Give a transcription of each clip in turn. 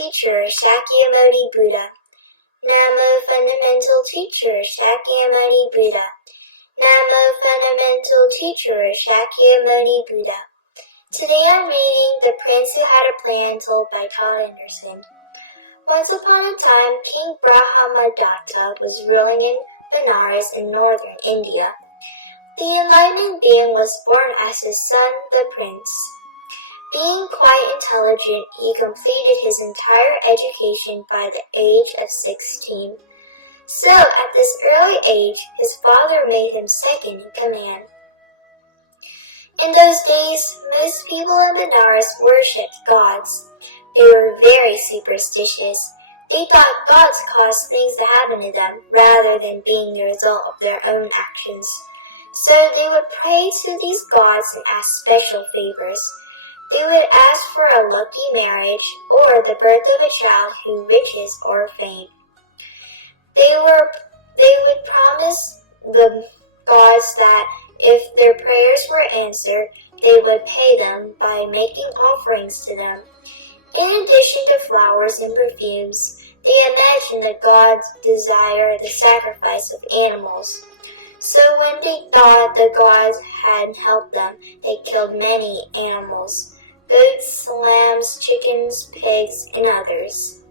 teacher, Shakyamuni Buddha. Namo fundamental teacher, Shakyamuni Buddha. Namo fundamental teacher, Shakyamuni Buddha. Today I'm reading The Prince Who Had a Plan, told by Todd Anderson. Once upon a time, King Brahmadatta was ruling in Benares in northern India. The enlightened being was born as his son, the prince. Being quite intelligent, he completed his entire education by the age of 16. So, at this early age, his father made him second in command. In those days, most people in Benares worshipped gods. They were very superstitious. They thought gods caused things to happen to them rather than being the result of their own actions. So they would pray to these gods and ask special favors. They would ask for a lucky marriage or the birth of a child through riches or fame. They would promise the gods that if their prayers were answered, they would pay them by making offerings to them. In addition to flowers and perfumes, they imagined the gods desire the sacrifice of animals. So when they thought the gods had helped them, they killed many animals: goats, lambs, chickens, pigs, and others.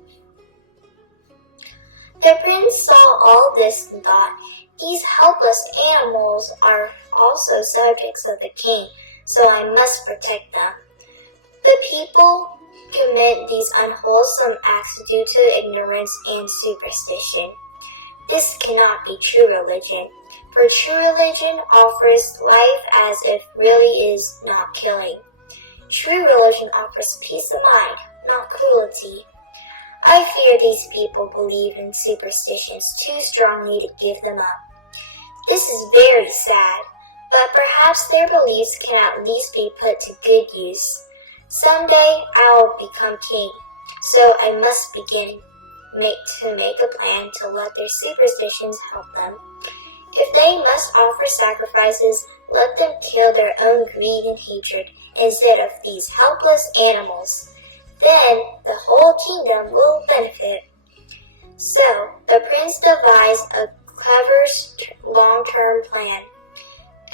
The prince saw all this and thought, these helpless animals are also subjects of the king, so I must protect them. The people commit these unwholesome acts due to ignorance and superstition. This cannot be true religion, for true religion offers life as if really is not killing. True religion offers peace of mind, not cruelty. I fear these people believe in superstitions too strongly to give them up. This is very sad, but perhaps their beliefs can at least be put to good use. Someday I will become king, so I must begin to make a plan to let their superstitions help them. If they must offer sacrifices, let them kill their own greed and hatred instead of these helpless animals. Then the whole kingdom will benefit. So the prince devised a clever long-term plan.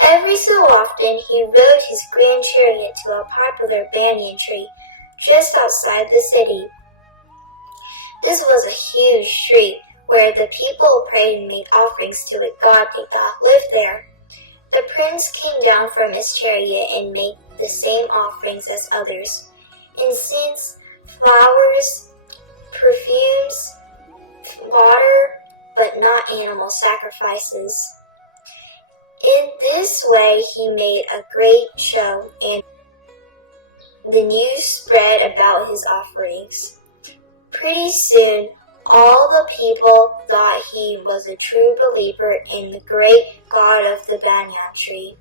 Every so often he rode his grand chariot to a popular banyan tree just outside the city. This was a huge tree where the people prayed and made offerings to a god they thought lived there. The prince came down from his chariot and made the same offerings as others: incense, flowers, perfumes, water, but not animal sacrifices. In this way he made a great show, and the news spread about his offerings. Pretty soon, all the people thought he was a true believer in the great god of the banyan tree.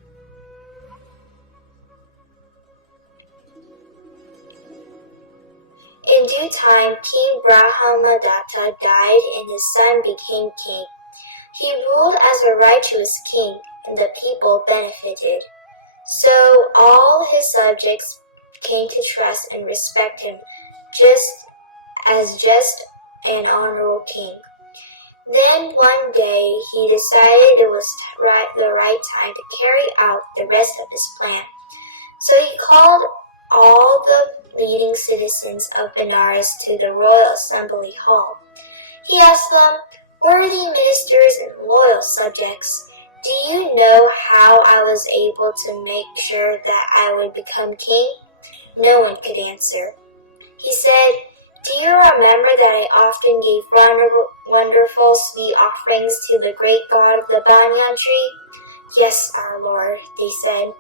In due time, King Brahmadatta died and his son became king. He ruled as a righteous king, and the people benefited. So all his subjects came to trust and respect him just and honorable king. Then one day he decided it was the right time to carry out the rest of his plan. So he called all the leading citizens of Benares to the royal assembly hall. He asked them, "Worthy ministers and loyal subjects, do you know how I was able to make sure that I would become king?" No one could answer. He said, "Do you remember that I often gave wonderful sweet offerings to the great god of the banyan tree?" "Yes, our lord," they said.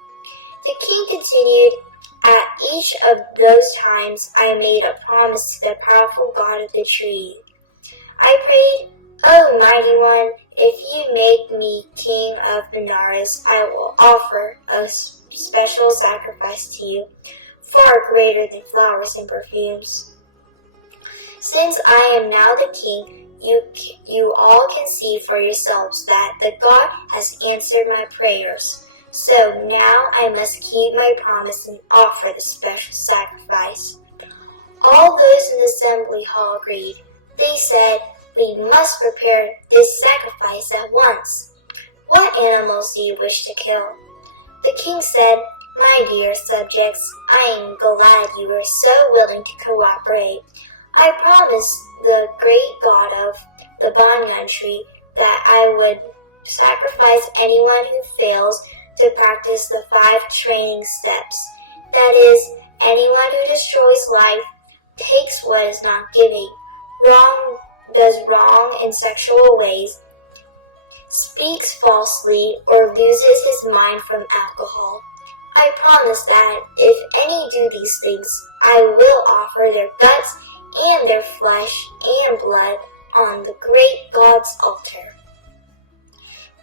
The king continued, "At each of those times I made a promise to the powerful god of the tree. I prayed, 'Oh, mighty one, if you make me king of Benares, I will offer a special sacrifice to you, far greater than flowers and perfumes.' Since I am now the king, you all can see for yourselves that the God has answered my prayers. So now I must keep my promise and offer the special sacrifice." All those in the assembly hall agreed. They said, "We must prepare this sacrifice at once. What animals do you wish to kill?" The king said, "My dear subjects, I am glad you are so willing to cooperate. I promised the great god of the banyan tree that I would sacrifice anyone who fails to practice the 5 training steps. That is, anyone who destroys life, takes what is not given, does wrong in sexual ways, speaks falsely, or loses his mind from alcohol. I promise that if any do these things, I will offer their guts and their flesh and blood on the great God's altar."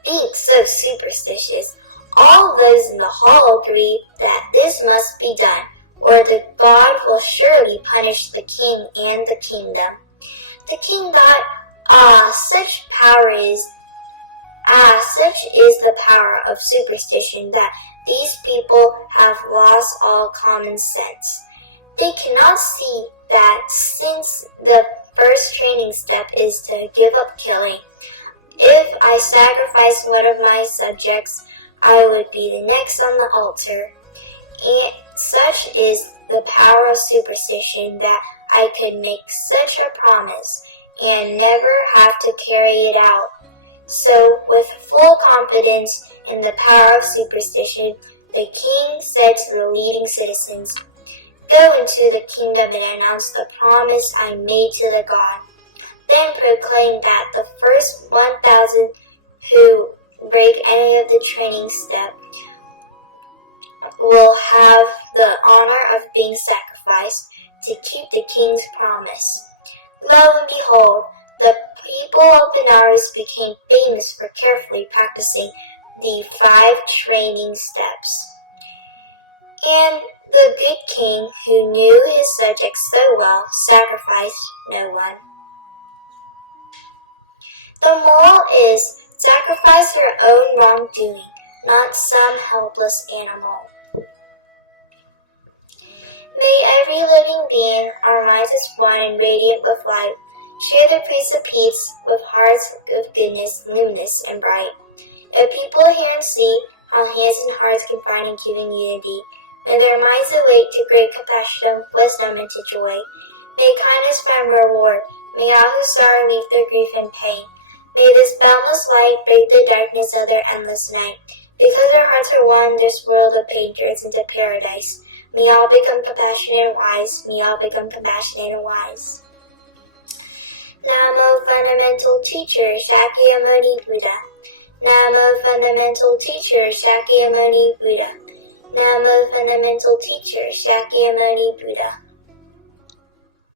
Being so superstitious, all those in the hall agreed that this must be done, or the God will surely punish the king and the kingdom. The king thought, such is the power of superstition that these people have lost all common sense. They cannot see that since the first training step is to give up killing, if I sacrifice one of my subjects, I would be the next on the altar. And such is the power of superstition that I could make such a promise and never have to carry it out. So, with full confidence in the power of superstition, the king said to the leading citizens, "Go into the kingdom and announce the promise I made to the god. Then proclaim that the first 1,000 who break any of the training step will have the honor of being sacrificed to keep the king's promise." Lo and behold, the people of Benares became famous for carefully practicing the 5 training steps. And the good king, who knew his subjects so well, sacrificed no one. The moral is, sacrifice your own wrongdoing, not some helpless animal. May every living being, our minds as one and radiant with light, share the peace of peace with hearts of goodness, luminous, and bright. If people hear and see how hands and hearts can find and keep in unity, may their minds awake to great compassion, wisdom, and to joy. May kindness find reward. May all who sorrow leave their grief and pain. May this boundless light break the darkness of their endless night. Because their hearts are one, this world of pain turns into paradise. May all become compassionate and wise. May all become compassionate and wise. Namo Fundamental Teacher Shakyamuni Buddha. Namo Fundamental Teacher Shakyamuni Buddha. Namo Fundamental Teacher Shakyamuni Buddha.